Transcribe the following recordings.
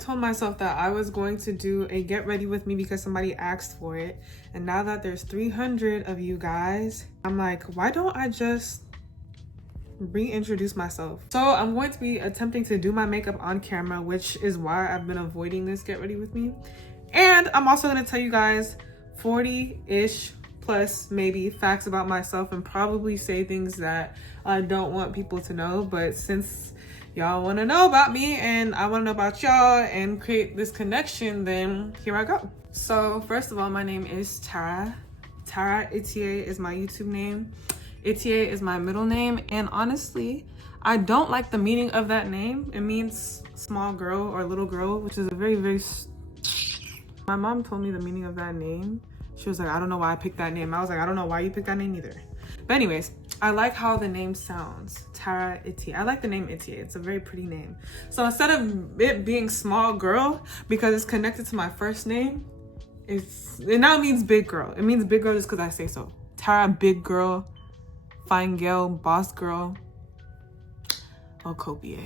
told myself that I was going to do a get ready with me because somebody asked for it. And now that there's 300 of you guys, I'm like, why don't I just reintroduce myself? So I'm going to be attempting to do my makeup on camera, which is why I've been avoiding this get ready with me. And I'm also going to tell you guys 40-ish plus maybe facts about myself, and probably say things that I don't want people to know. But since y'all want to know about me and I want to know about y'all and create this connection, then here I go. So first of all, my name is Tara. Tara Itier is my YouTube name. Itier is my middle name, and honestly, I don't like the meaning of that name. It means small girl or little girl, which is a very my mom told me the meaning of that name. She was like, I don't know why I picked that name. I was like, I don't know why you picked that name either. But anyways, I like how the name sounds. Tara Itier. I like the name Itier. It's a very pretty name. So instead of it being small girl, because it's connected to my first name, it now means big girl. It means big girl just because I say so. Tara, big girl, fine girl, boss girl, or copier.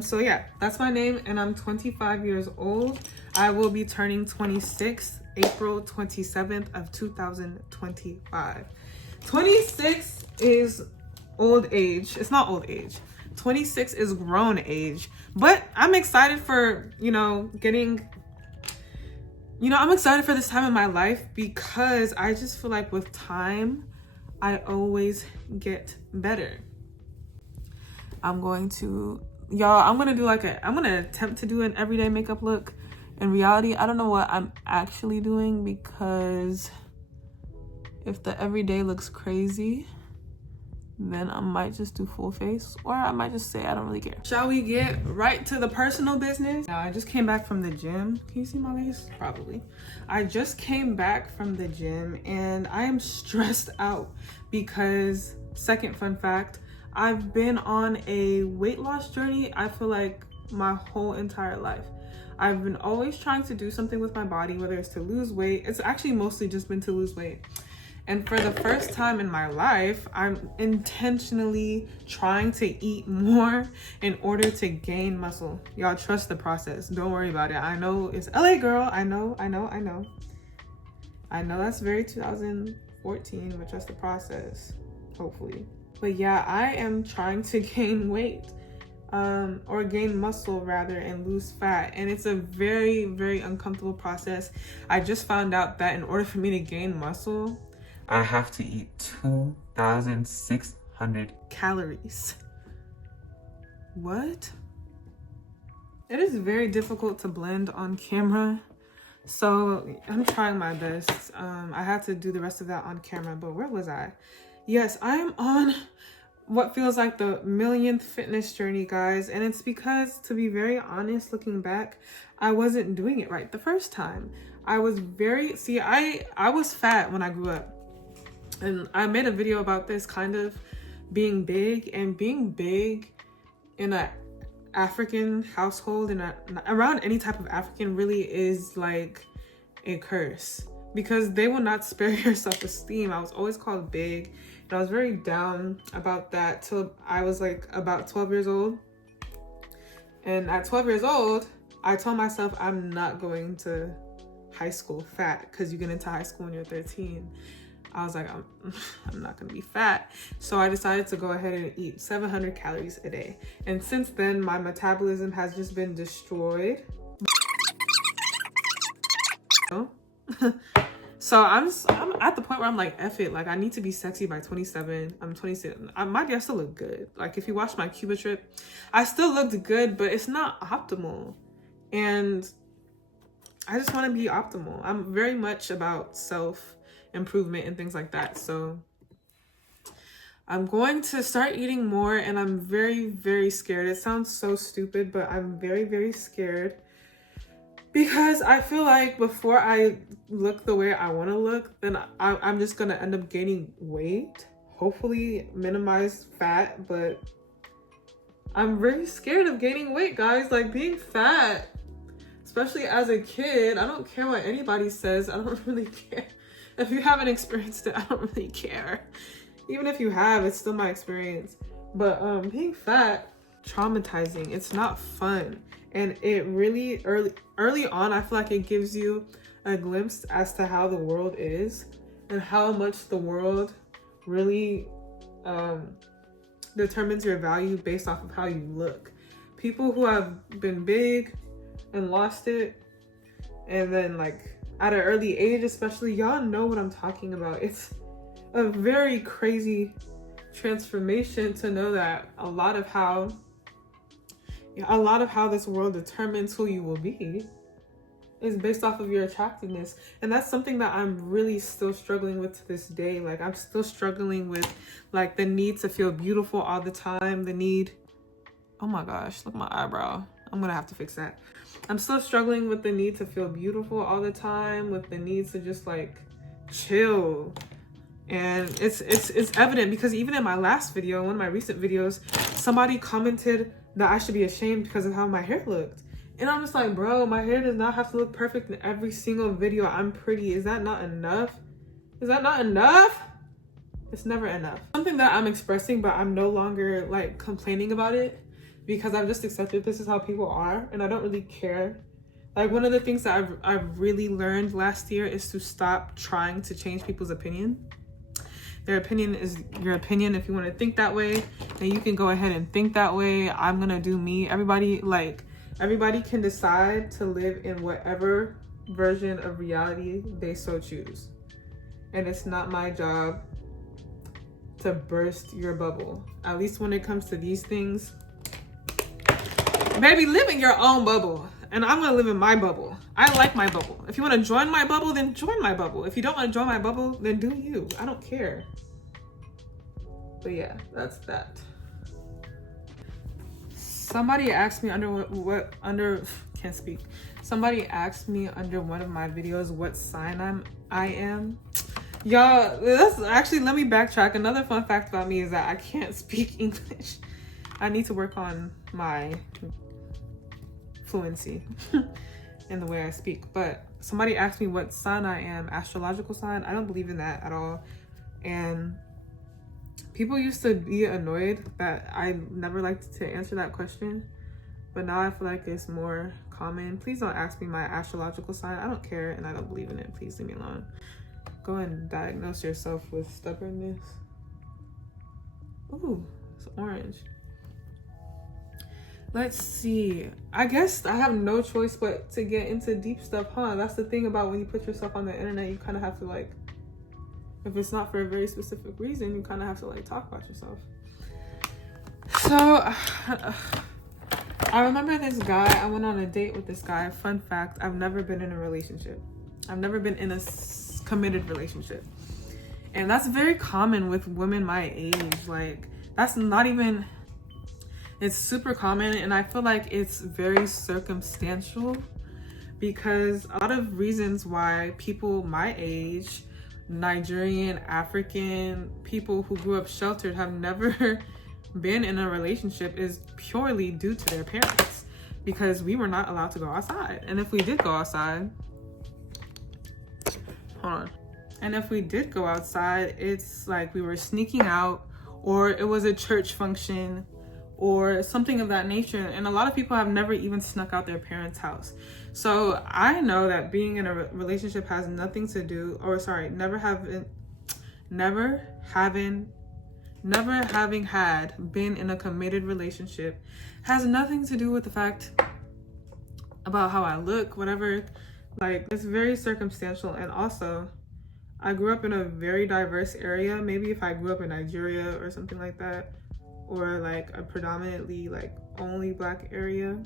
So yeah, that's my name, and I'm 25 years old. I will be turning 26 April 27th of 2025. 26 is old age. It's not old age. 26 is grown age. But I'm excited for, I'm excited for this time in my life because I just feel like with time, I always get better. I'm going to attempt to do an everyday makeup look. In reality, I don't know what I'm actually doing, because if the everyday looks crazy, then I might just do full face, or I might just say I don't really care. Shall we get right to the personal business? Now, I just came back from the gym. Can you see my face? Probably. I just came back from the gym and I am stressed out because, second fun fact, I've been on a weight loss journey, I feel like, my whole entire life. I've been always trying to do something with my body, whether it's to lose weight. It's actually mostly just been to lose weight. And for the first time in my life, I'm intentionally trying to eat more in order to gain muscle. Y'all, trust the process. Don't worry about it. I know it's LA girl. I know that's very 2014, but trust the process, hopefully. But yeah, I am trying to gain weight. Or gain muscle rather, and lose fat, and it's a very uncomfortable process. I just found out that in order for me to gain muscle, I have to eat 2,600 calories. What? It is very difficult to blend on camera, so I'm trying my best. I had to do the rest of that on camera, but where was I? Yes, I am on what feels like the millionth fitness journey, guys, and it's because, to be very honest, looking back, I wasn't doing it right the first time. I was fat when I grew up, and I made a video about this, kind of being big, and being big in an African household and around any type of African really is like a curse, because they will not spare your self-esteem. I was always called big, and I was very down about that till I was like about 12 years old. And at 12 years old, I told myself I'm not going to high school fat, because you get into high school when you're 13. I was like, I'm not gonna be fat. So I decided to go ahead and eat 700 calories a day. And since then, my metabolism has just been destroyed. So I'm at the point where I'm like, F it. Like, I need to be sexy by 27. I'm 26. I still look good. Like, if you watch my Cuba trip, I still looked good, but it's not optimal. And I just want to be optimal. I'm very much about self-improvement and things like that. So I'm going to start eating more, and I'm very scared. It sounds so stupid, but I'm very scared. Because I feel like before I look the way I want to look, then I'm just going to end up gaining weight. Hopefully minimize fat, but I'm very scared of gaining weight, guys. Like, being fat, especially as a kid, I don't care what anybody says. I don't really care. If you haven't experienced it, I don't really care. Even if you have, it's still my experience. But being fat, traumatizing. It's not fun. And it really early on, I feel like it gives you a glimpse as to how the world is and how much the world really determines your value based off of how you look. People who have been big and lost it, and then like at an early age especially, y'all know what I'm talking about. It's a very crazy transformation to know that a lot of how this world determines who you will be is based off of your attractiveness. And that's something that I'm really still struggling with to this day. Like, I'm still struggling with like the need to feel beautiful all the time, the need, oh my gosh, look at my eyebrow, I'm gonna have to fix that. I'm still struggling with the need to feel beautiful all the time, with the need to just like chill. And it's evident because even in my last video, one of my recent videos, somebody commented that I should be ashamed because of how my hair looked. And I'm just like, bro, my hair does not have to look perfect in every single video. I'm pretty. Is that not enough? Is that not enough? It's never enough. Something that I'm expressing, but I'm no longer like complaining about it because I've just accepted this is how people are and I don't really care. Like, one of the things that I've really learned last year is to stop trying to change people's opinion. Their opinion is your opinion. If you want to think that way, then you can go ahead and think that way. I'm gonna do me. Everybody can decide to live in whatever version of reality they so choose. And it's not my job to burst your bubble. At least when it comes to these things. Baby, live in your own bubble. And I'm gonna live in my bubble. I like my bubble. If you wanna join my bubble, then join my bubble. If you don't wanna join my bubble, then do you. I don't care. But yeah, that's that. Somebody asked me Somebody asked me under one of my videos what sign I am. Y'all, that's actually, let me backtrack. Another fun fact about me is that I can't speak English. I need to work on my fluency in the way I speak. But somebody asked me what sign I am, astrological sign. I don't believe in that at all. And people used to be annoyed that I never liked to answer that question, but now I feel like it's more common. Please don't ask me my astrological sign. I don't care and I don't believe in it. Please leave me alone. Go and diagnose yourself with stubbornness. Ooh, it's orange. Let's see. I guess I have no choice but to get into deep stuff, huh? That's the thing about when you put yourself on the internet, you kind of have to like, if it's not for a very specific reason, you kind of have to like talk about yourself. So I remember this guy, I went on a date with this guy. Fun fact, I've never been in a relationship. I've never been in a committed relationship. And that's very common with women my age. Like, that's not even, it's super common, and I feel like it's very circumstantial because a lot of reasons why people my age, Nigerian, African, people who grew up sheltered have never been in a relationship is purely due to their parents, because we were not allowed to go outside. And if we did go outside, and if we did go outside, it's like we were sneaking out, or it was a church function or something of that nature. And a lot of people have never even snuck out their parents' house. So I know that being in a relationship has nothing to do, or sorry, never having had been in a committed relationship has nothing to do with the fact about how I look, whatever. Like, it's very circumstantial. And also, I grew up in a very diverse area. Maybe if I grew up in Nigeria or something like that, or like a predominantly like only Black area,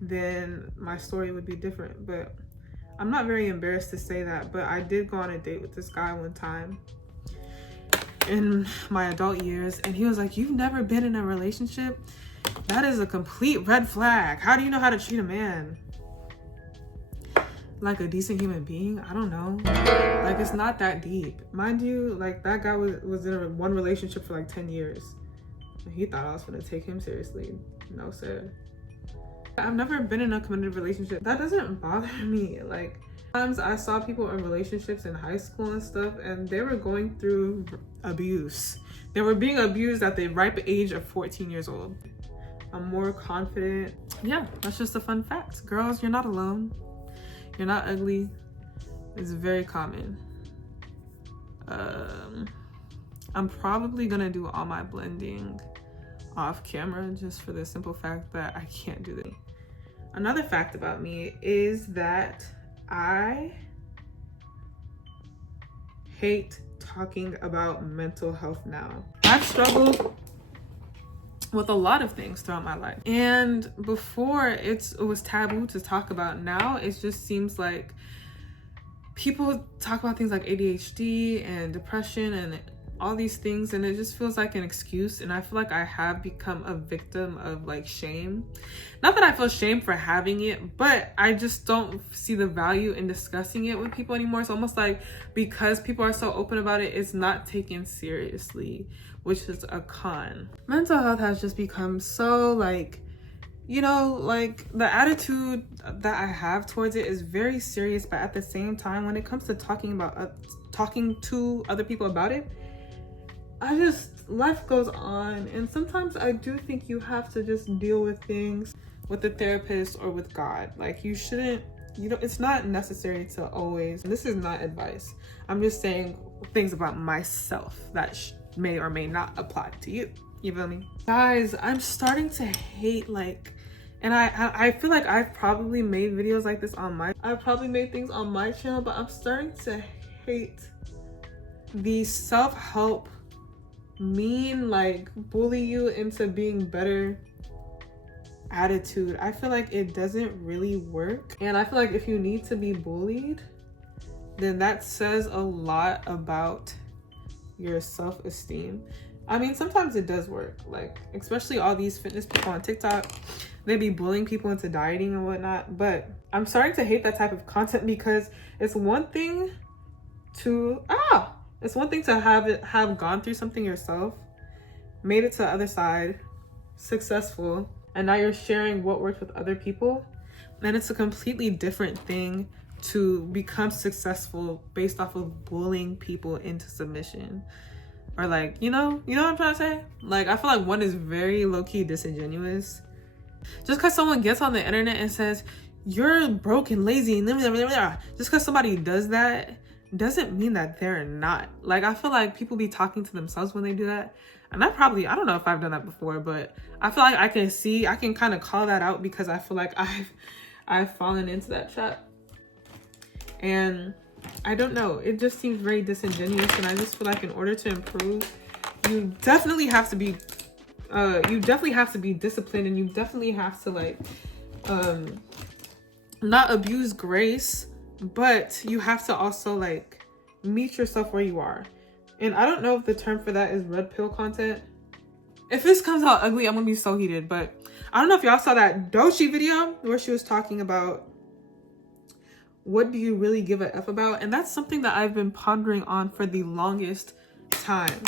then my story would be different. But I'm not very embarrassed to say that, but I did go on a date with this guy one time in my adult years, and he was like, "You've never been in a relationship? That is a complete red flag. How do you know how to treat a man like a decent human being?" I don't know. Like, it's not that deep. Mind you, like, that guy was in one relationship for like 10 years. And he thought I was gonna take him seriously. No, sir. I've never been in a committed relationship. That doesn't bother me. Like, sometimes I saw people in relationships in high school and stuff, and they were going through abuse. They were being abused at the ripe age of 14 years old. I'm more confident. Yeah, that's just a fun fact. Girls, you're not alone. You're not ugly. It's very common. I'm probably gonna do all my blending off camera just for the simple fact that I can't do that. Another fact about me is that I hate talking about mental health now. I've struggled with a lot of things throughout my life, and before it was taboo to talk about. Now it just seems like people talk about things like ADHD and depression and all these things, and it just feels like an excuse. And I feel like I have become a victim of like shame. Not that I feel shame for having it, but I just don't see the value in discussing it with people anymore. It's almost like because people are so open about it, it's not taken seriously, which is a con. Mental health has just become so like, you know, like the attitude that I have towards it is very serious, but at the same time, when it comes to talking to other people about it, life goes on. And sometimes I do think you have to just deal with things with a therapist or with God. Like you shouldn't, it's not necessary to always, this is not advice. I'm just saying things about myself that may or may not apply to you. You feel me? Guys, I'm starting to hate and I feel like I've probably made videos like this I've probably made things on my channel, but I'm starting to hate the self-help bully you into being better attitude. I feel like it doesn't really work. And I feel like if you need to be bullied, then that says a lot about your self-esteem. I mean, sometimes it does work. Like, especially all these fitness people on TikTok, they be bullying people into dieting and whatnot. But I'm starting to hate that type of content because it's one thing to have gone through something yourself, made it to the other side, successful, and now you're sharing what worked with other people. And it's a completely different thing to become successful based off of bullying people into submission. Or like, you know what I'm trying to say? Like, I feel like one is very low-key disingenuous. Just because someone gets on the internet and says, you're broke and lazy, and just because somebody does that doesn't mean that they're not. Like, I feel like people be talking to themselves when they do that. And I don't know if I've done that before, but I feel like I can kind of call that out because I feel like I've fallen into that trap. And I don't know, it just seems very disingenuous. And I just feel like in order to improve, you definitely have to be disciplined, and you definitely have to not abuse grace, but you have to also meet yourself where you are. And I don't know if the term for that is red pill content. If this comes out ugly, I'm gonna be so heated. But I don't know if y'all saw that Doechii video where she was talking about what do you really give a F about? And that's something that I've been pondering on for the longest time.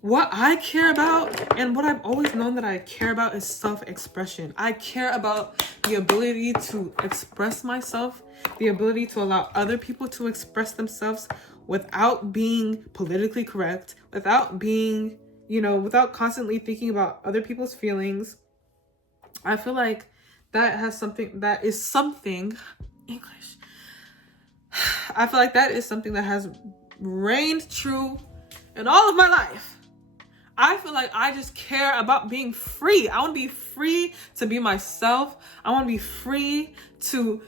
What I care about, and what I've always known that I care about, is self-expression. I care about the ability to express myself, the ability to allow other people to express themselves without being politically correct, without being, without constantly thinking about other people's feelings. I feel like that is something, English. I feel like that is something that has reigned true in all of my life. I feel like I just care about being free. I want to be free to be myself. I want to be free to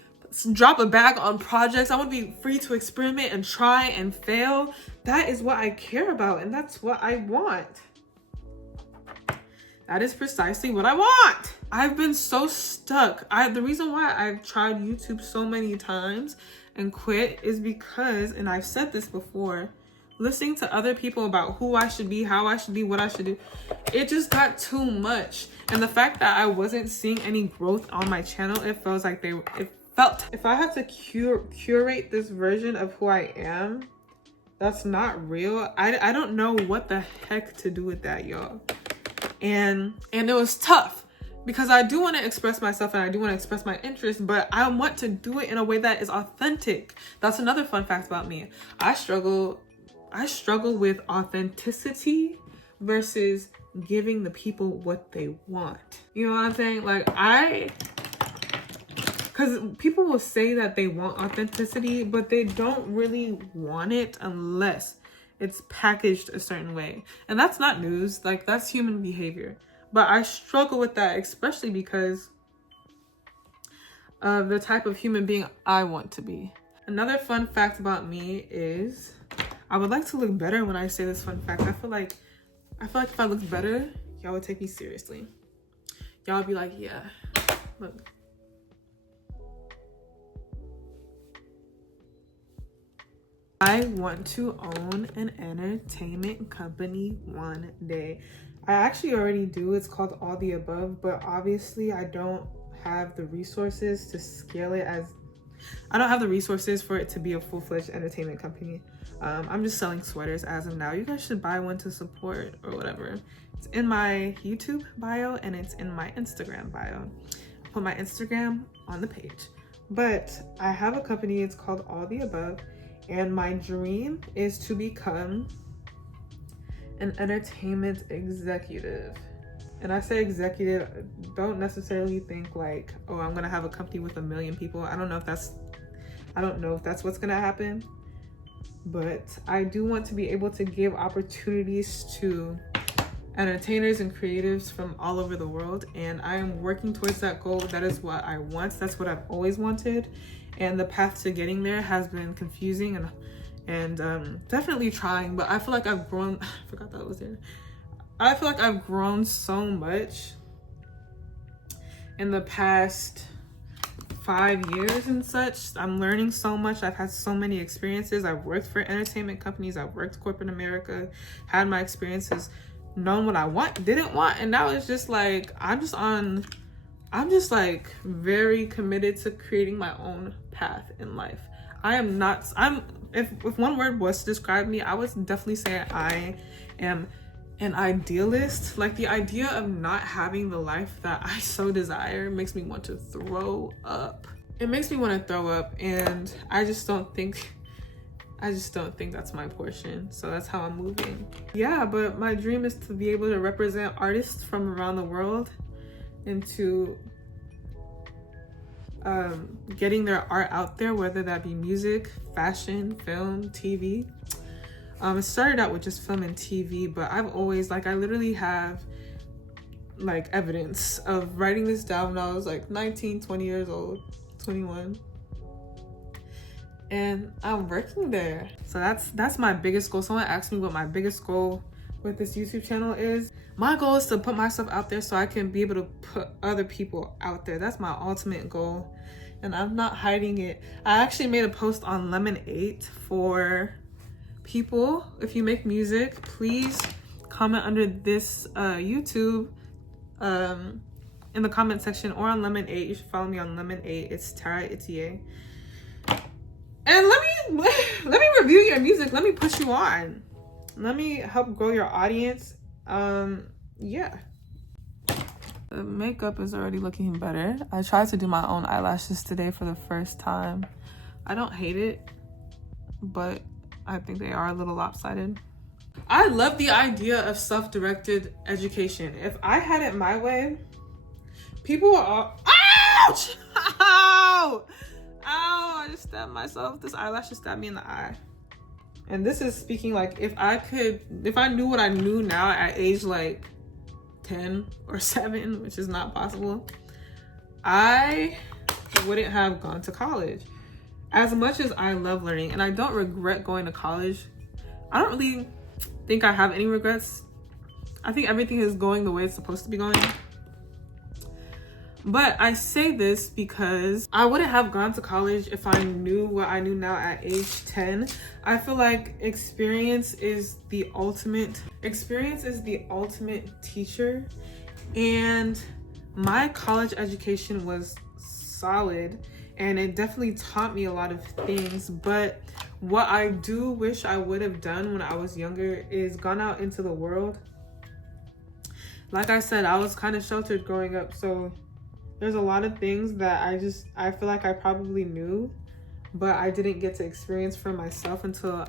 drop a bag on projects. I want to be free to experiment and try and fail. That is what I care about, and that's what I want. That is precisely what I want. I've been so stuck. The reason why I've tried YouTube so many times and quit is because, and I've said this before, listening to other people about who I should be, how I should be, what I should do, it just got too much. And the fact that I wasn't seeing any growth on my channel, it felt if I had to curate this version of who I am, that's not real. I don't know what the heck to do with that, y'all. And it was tough because I do want to express myself and I do want to express my interests, but I want to do it in a way that is authentic. That's another fun fact about me. I struggle with authenticity versus giving the people what they want. You know what I'm saying? Like, because people will say that they want authenticity, but they don't really want it unless it's packaged a certain way. And that's not news. Like, that's human behavior. But I struggle with that, especially because of the type of human being I want to be. Another fun fact about me is I would like to look better when I say this fun fact. I feel like if I look better, y'all would take me seriously. Y'all would be like, yeah, look. I want to own an entertainment company one day. I actually already do. It's called All the Above, but obviously I don't have the resources to scale it I don't have the resources for it to be a full-fledged entertainment company. I'm just selling sweaters as of now. You guys should buy one to support or whatever. It's in my YouTube bio and it's in my Instagram bio. I'll put my Instagram on the page. But I have a company, it's called All the Above, and my dream is to become an entertainment executive. And I say executive, don't necessarily think like, oh, I'm gonna have a company with 1 million people. I don't know if that's what's gonna happen, but I do want to be able to give opportunities to entertainers and creatives from all over the world, and I am working towards that goal. That is what I want. That's what I've always wanted, and the path to getting there has been confusing and definitely trying, but I feel like I've grown. I forgot that was there. I feel like I've grown so much in the past 5 years and such. I'm learning so much. I've had so many experiences. I've worked for entertainment companies. I've worked corporate America, had my experiences, known what I want, didn't want, and now it's just like I'm just like very committed to creating my own path in life. If one word was to describe me, I would definitely say I am an idealist. Like, the idea of not having the life that I so desire makes me want to throw up. It makes me want to throw up, and I just don't think that's my portion. So that's how I'm moving. Yeah, but my dream is to be able to represent artists from around the world into getting their art out there, whether that be music, fashion, film, TV. It started out with just film and TV, but I've always, like, I literally have like evidence of writing this down when I was like 19, 20 years old, 21. And I'm working there. So that's my biggest goal. Someone asked me what my biggest goal with this YouTube channel is. My goal is to put myself out there so I can be able to put other people out there. That's my ultimate goal, and I'm not hiding it. I actually made a post on Lemon8 for people. If you make music, please comment under this YouTube in the comment section, or on Lemon8. You should follow me on Lemon8. It's Tara Itier. And let me review your music. Let me push you on. Let me help grow your audience. Yeah. The makeup is already looking better. I tried to do my own eyelashes today for the first time. I don't hate it, but I think they are a little lopsided. I love the idea of self-directed education. If I had it my way, people are all, ouch! Ow! Ow, I just stabbed myself. This eyelash just stabbed me in the eye. And this is speaking like, if I knew what I knew now at age like 10 or 7, which is not possible, I wouldn't have gone to college. As much as I love learning, and I don't regret going to college, I don't really think I have any regrets. I think everything is going the way it's supposed to be going. But I say this because I wouldn't have gone to college if I knew what I knew now at age 10. I feel like experience is the ultimate teacher. And my college education was solid, and it definitely taught me a lot of things. But what I do wish I would have done when I was younger is gone out into the world. Like I said, I was kind of sheltered growing up, so there's a lot of things that I feel like I probably knew, but I didn't get to experience for myself until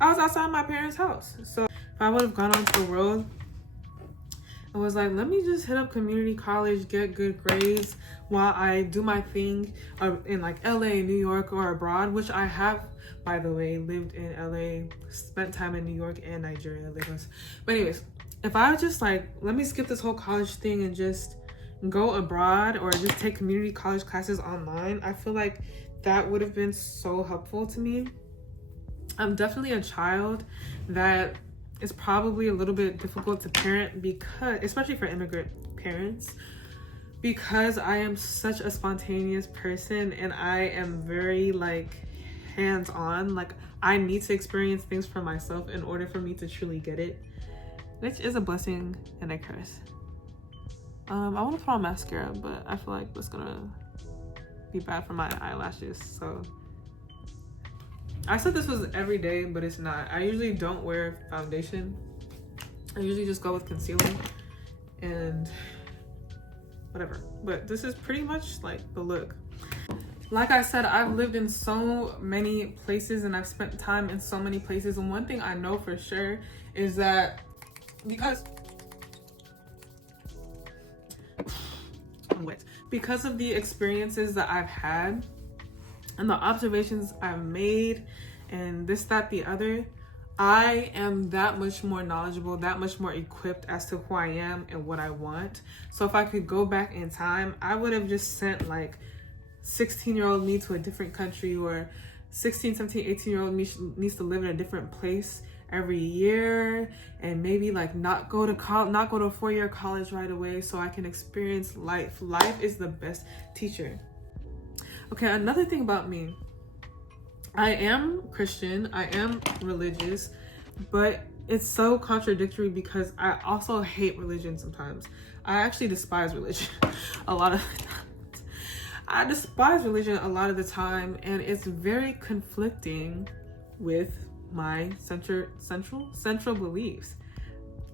I was outside my parents' house. So if I would have gone out to the world, I was like, let me just hit up community college, get good grades while I do my thing in like LA, New York, or abroad, which I have, by the way, lived in LA, spent time in New York and Nigeria, Lagos. But anyways, if I just like, let me skip this whole college thing and just go abroad or just take community college classes online, I feel like that would have been so helpful to me. I'm definitely a child that is probably a little bit difficult to parent, because especially for immigrant parents, because I am such a spontaneous person and I am very like hands-on. Like I need to experience things for myself in order for me to truly get it, which is a blessing and a curse. I want to put on mascara, but I feel like that's gonna be bad for my eyelashes, so I said this was every day, but it's not. I usually don't wear foundation. I usually just go with concealer and whatever. But this is pretty much like the look. Like I said, I've lived in so many places and I've spent time in so many places. And one thing I know for sure is that because of the experiences that I've had and the observations I've made and this, that, the other, I am that much more knowledgeable, that much more equipped as to who I am and what I want. So if I could go back in time, I would have just sent like 16-year-old me to a different country, or 16, 17, 18-year-old me needs to live in a different place every year, and maybe like not go to a 4-year college right away so I can experience life. Life is the best teacher. Okay, another thing about me, I am Christian, I am religious, but it's so contradictory because I also hate religion sometimes. I actually despise religion a lot of the times. I despise religion a lot of the time, and it's very conflicting with my central beliefs.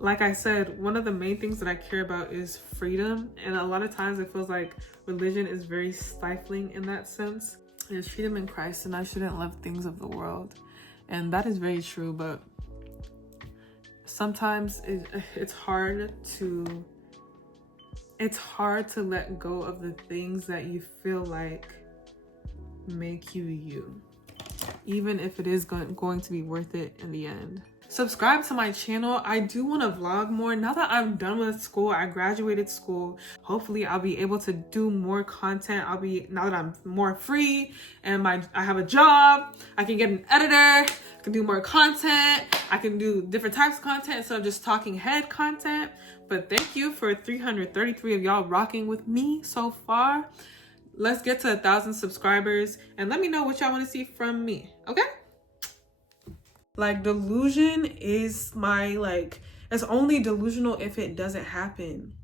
Like I said, one of the main things that I care about is freedom, and a lot of times it feels like religion is very stifling in that sense. There's freedom in Christ, and I shouldn't love things of the world, and that is very true, but sometimes it's hard to let go of the things that you feel like make you, even if it is going to be worth it in the end. Subscribe to my channel. I do want to vlog more. Now that I'm done with school, I graduated school. Hopefully I'll be able to do more content. Now that I'm more free and I have a job, I can get an editor, I can do more content. I can do different types of content instead of just talking head content. But thank you for 333 of y'all rocking with me so far. Let's get to 1,000 subscribers and let me know what y'all want to see from me, okay? Like, delusion is it's only delusional if it doesn't happen.